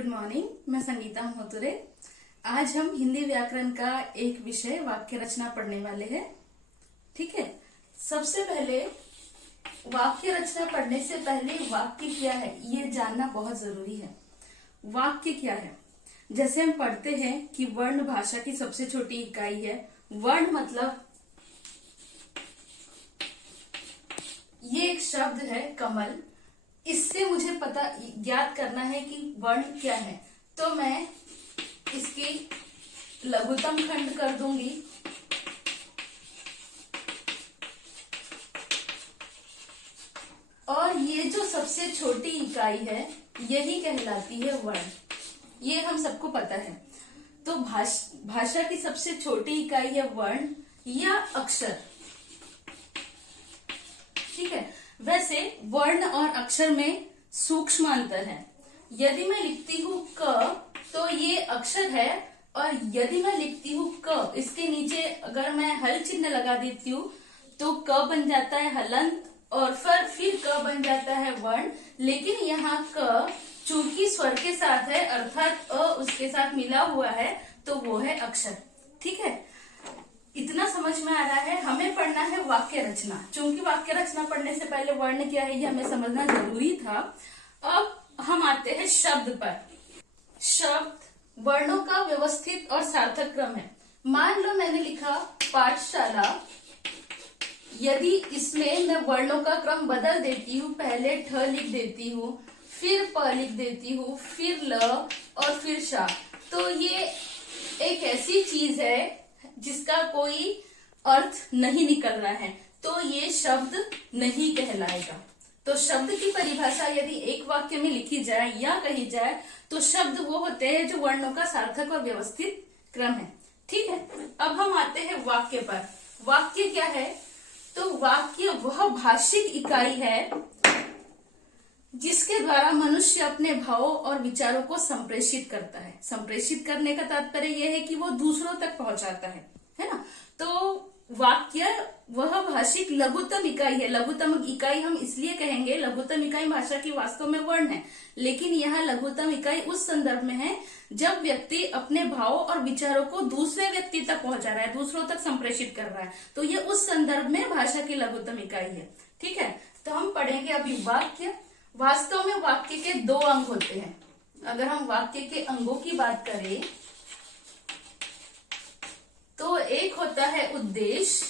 Good morning. मैं संगीता महोत्रे। आज हम हिंदी व्याकरण का एक विषय वाक्य रचना पढ़ने वाले हैं। ठीक है, सबसे पहले वाक्य रचना पढ़ने से पहले वाक्य क्या है ये जानना बहुत जरूरी है। वाक्य क्या है? जैसे हम पढ़ते हैं कि वर्ण भाषा की सबसे छोटी इकाई है। वर्ण मतलब ये एक शब्द है कमल। इससे मुझे पता ज्ञात करना है कि वर्ण क्या है, तो मैं इसकी लघुत्तम खंड कर दूंगी। और ये जो सबसे छोटी इकाई है यही कहलाती है वर्ण। ये हम सबको पता है। तो भाषा की सबसे छोटी इकाई है वर्ण या अक्षर। ठीक है, वैसे वर्ण और अक्षर में सूक्ष्म अंतर है। यदि मैं लिखती हूँ क तो ये अक्षर है, और यदि मैं लिखती हूँ क इसके नीचे अगर मैं हल चिन्ह लगा देती हूँ तो क बन जाता है हलंत और फिर क बन जाता है वर्ण। लेकिन यहाँ क चूंकि स्वर के साथ है अर्थात अ उसके साथ मिला हुआ है तो वो है अक्षर। ठीक है, इतना समझ में आ रहा है। हमें पढ़ना है वाक्य रचना। चूंकि वाक्य रचना पढ़ने से पहले वर्ण क्या है ये हमें समझना जरूरी था। अब हम आते हैं शब्द पर। शब्द वर्णों का व्यवस्थित और सार्थक क्रम है। मान लो मैंने लिखा पाठशाला। यदि इसमें मैं वर्णों का क्रम बदल देती हूँ, पहले ठ लिख देती हूँ, फिर प लिख देती हूँ, फिर ल और फिर शा, तो ये एक ऐसी चीज है जिसका कोई अर्थ नहीं निकल रहा है, तो ये शब्द नहीं कहलाएगा। तो शब्द की परिभाषा यदि एक वाक्य में लिखी जाए या कही जाए तो शब्द वो होते हैं जो वर्णों का सार्थक और व्यवस्थित क्रम है। ठीक है, अब हम आते हैं वाक्य पर। वाक्य क्या है? तो वाक्य वह भाषिक इकाई है जिसके द्वारा मनुष्य अपने भावों और विचारों को संप्रेषित करता है। संप्रेषित करने का तात्पर्य यह है कि वो दूसरों तक पहुंचाता है ना। तो वाक्य वह भाषिक लघुत्तम इकाई है। लघुत्तम इकाई हम इसलिए कहेंगे, लघुत्तम इकाई भाषा की वास्तव में वर्ण है, लेकिन यहाँ लघुत्तम इकाई उस संदर्भ में है जब व्यक्ति अपने भावों और विचारों को दूसरे व्यक्ति तक पहुंचा रहा है, दूसरों तक संप्रेषित कर रहा है, तो ये उस संदर्भ में भाषा की लघुत्तम इकाई है। ठीक है, तो हम पढ़ेंगे अभी वाक्य। वास्तव में वाक्य के दो अंग होते हैं। अगर हम वाक्य के अंगों की बात करें तो एक होता है उद्देश्य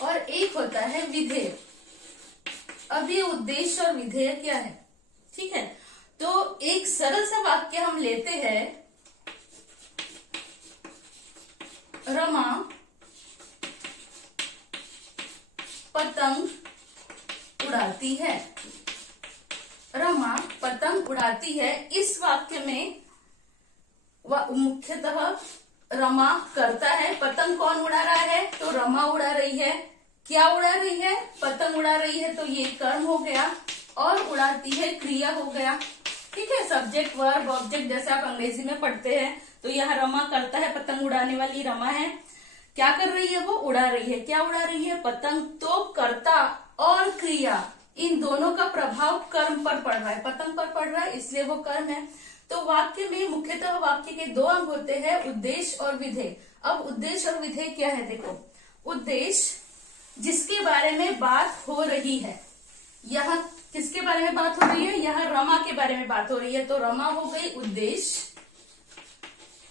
और एक होता है विधेय। अब ये उद्देश्य और विधेय क्या है? ठीक है, तो एक सरल सा वाक्य हम लेते हैं। रमा पतंग उड़ाती है। रमा पतंग उड़ाती है। इस वाक्य में मुख्यतः रमा करता है। पतंग कौन उड़ा रहा है? तो रमा उड़ा रही है। क्या उड़ा रही है? पतंग उड़ा रही है, तो ये कर्म हो गया और उड़ाती है क्रिया हो गया। ठीक है, सब्जेक्ट वर्ब ऑब्जेक्ट जैसे आप अंग्रेजी में पढ़ते हैं। तो यह रमा करता है, पतंग उड़ाने वाली रमा है। क्या कर रही है? वो उड़ा रही है। क्या उड़ा रही है? पतंग। तो कर्ता और क्रिया इन दोनों का प्रभाव कर्म पर पड़ रहा है, पतंग पर पड़ रहा है, इसलिए वो कर्म है। तो वाक्य में मुख्यतः वाक्य के दो अंग होते हैं, उद्देश्य और विधेय। अब उद्देश्य और विधेय क्या है? देखो, उद्देश्य जिसके बारे में बात हो रही है। यहाँ किसके बारे में बात हो रही है? यहाँ रमा के बारे में बात हो रही है, तो रमा हो गई उद्देश्य।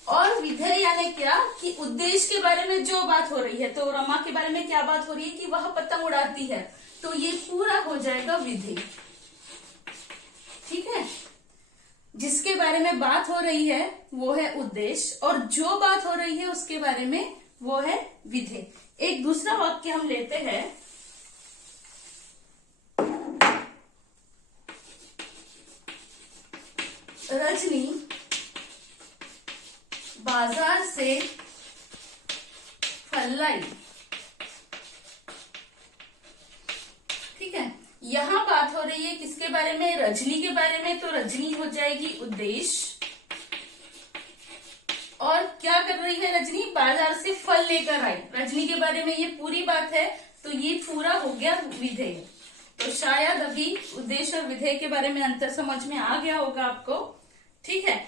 और विधेय यानी क्या कि उद्देश्य के बारे में जो बात हो रही है। तो रमा के बारे में क्या बात हो रही है कि वह पतंग उड़ाती है, तो ये पूरा हो जाएगा विधेय। ठीक है, जिसके बारे में बात हो रही है वो है उद्देश्य और जो बात हो रही है उसके बारे में वो है विधेय। एक दूसरा वाक्य हम लेते हैं। रजनी बाजार से फल लाई। ठीक है, यहाँ बात हो रही है किसके बारे में? रजनी के बारे में, तो रजनी हो जाएगी उद्देश्य। और क्या कर रही है रजनी? बाजार से फल लेकर आई। रजनी के बारे में ये पूरी बात है, तो ये पूरा हो गया विधेय। तो शायद अभी उद्देश्य और विधेय के बारे में अंतर समझ में आ गया होगा आपको। ठीक है,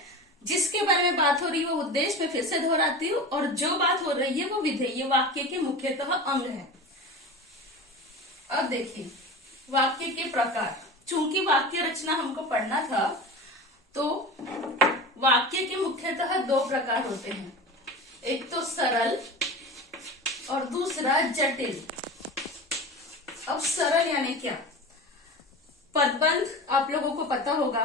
जिसके बारे में बात हो रही है वो उद्देश्य, मैं फिर से दोहराती हूँ, और जो बात हो रही है वो विधेय। ये वाक्य के मुख्यतः अंग है। अब देखिए वाक्य के प्रकार। चूंकि वाक्य रचना हमको पढ़ना था, तो वाक्य के मुख्यतः दो प्रकार होते हैं, एक तो सरल और दूसरा जटिल। अब सरल यानी क्या? पदबंध आप लोगों को पता होगा।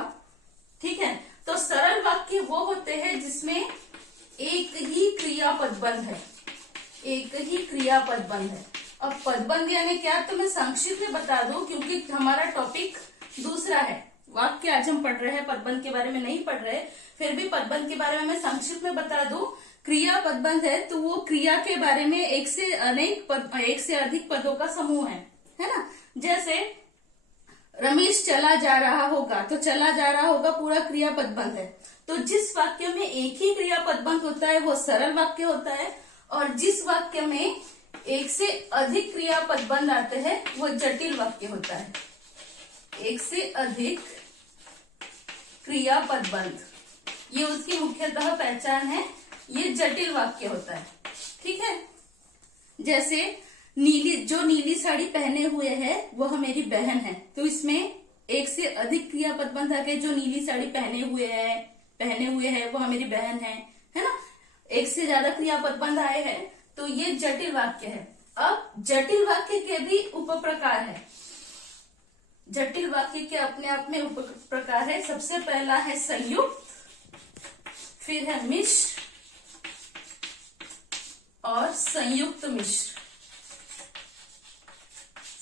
ठीक है, तो सरल वाक्य वो होते हैं जिसमें एक ही क्रिया पदबंध है, एक ही क्रिया पदबंध है। अब पदबंध यानी क्या, तो मैं संक्षिप्त में बता दूं, क्योंकि हमारा टॉपिक दूसरा है। वाक्य आज हम पढ़ रहे हैं, पदबंध के बारे में नहीं पढ़ रहे, फिर भी पदबंध के बारे में मैं संक्षिप्त में बता दूं। क्रिया पदबंध है तो वो क्रिया के बारे में एक से अधिक पदों का समूह है ना। जैसे रमेश चला जा रहा होगा, तो चला जा रहा होगा पूरा क्रिया पदबंध है। तो जिस वाक्य में एक ही क्रिया पदबंध होता है वो सरल वाक्य होता है, और जिस वाक्य में एक से अधिक क्रिया पदबंध आते हैं वो जटिल वाक्य होता है। एक से अधिक क्रिया पदबंध, ये उसकी मुख्यतः पहचान है, ये जटिल वाक्य होता है। ठीक है, जैसे नीली साड़ी पहने हुए है वह मेरी बहन है, तो इसमें एक से अधिक क्रिया पदबंध आके जो नीली साड़ी पहने हुए है वह मेरी बहन है ना। एक से ज्यादा क्रिया पदबंध आए हैं तो ये जटिल वाक्य है। अब जटिल वाक्य के भी उप प्रकार है। जटिल वाक्य के अपने आप में उप प्रकार है। सबसे पहला है संयुक्त, फिर है मिश्र और संयुक्त मिश्र।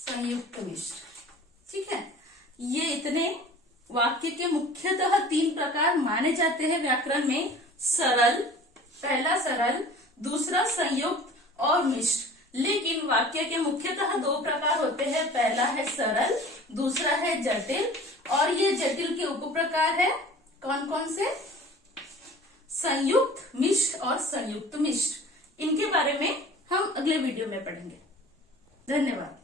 संयुक्त मिश्र, ठीक है, ये इतने वाक्य के मुख्यतः 3 प्रकार माने जाते हैं व्याकरण में। सरल, पहला सरल, दूसरा संयुक्त और मिश्र। लेकिन वाक्य के मुख्यतः 2 प्रकार होते हैं, पहला है सरल, दूसरा है जटिल। और ये जटिल के उप प्रकार है कौन कौन से? संयुक्त, मिश्र और संयुक्त मिश्र। इनके बारे में हम अगले वीडियो में पढ़ेंगे। धन्यवाद।